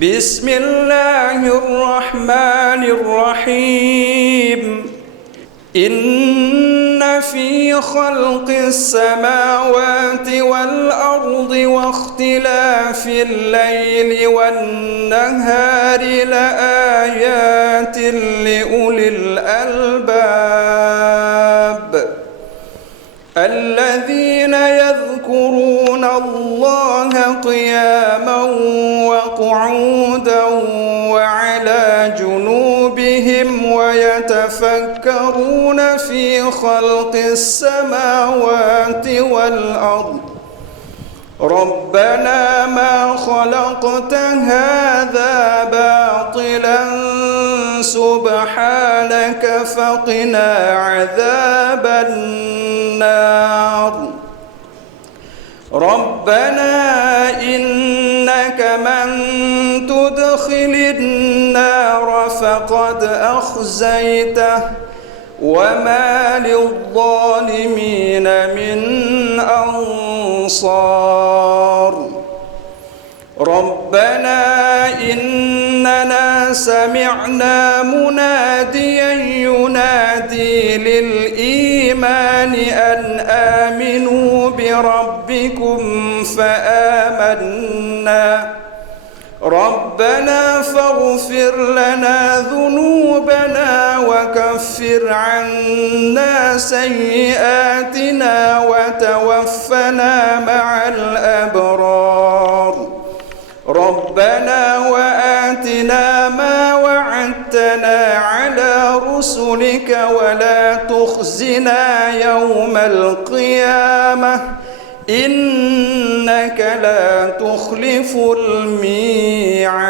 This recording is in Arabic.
بسم الله الرحمن الرحيم. إن في خلق السماوات والأرض واختلاف الليل والنهار لآيات لأولي الألباب الذين يذكرون الله قياما وقعودا وعلى جنوبهم ويتفكرون في خلق السماوات والأرض ربنا ما خلقت هذا باطلا سبحانك فقنا عذاب النار. ربنا إنك من تدخل النار فقد أخزيته وما للظالمين من أنصار. ربنا إننا سمعنا مناديا ينادي للإيمان أن آمنوا بربكم فآمنا. ربنا فاغفر لنا ذنوبنا وكفر عنا سيئاتنا وتوفنا مع الأبرار. ربنا وآتنا ما وعدتنا على رسلك ولا تخزنا يوم القيامة إنك لا تخلف الميعاد.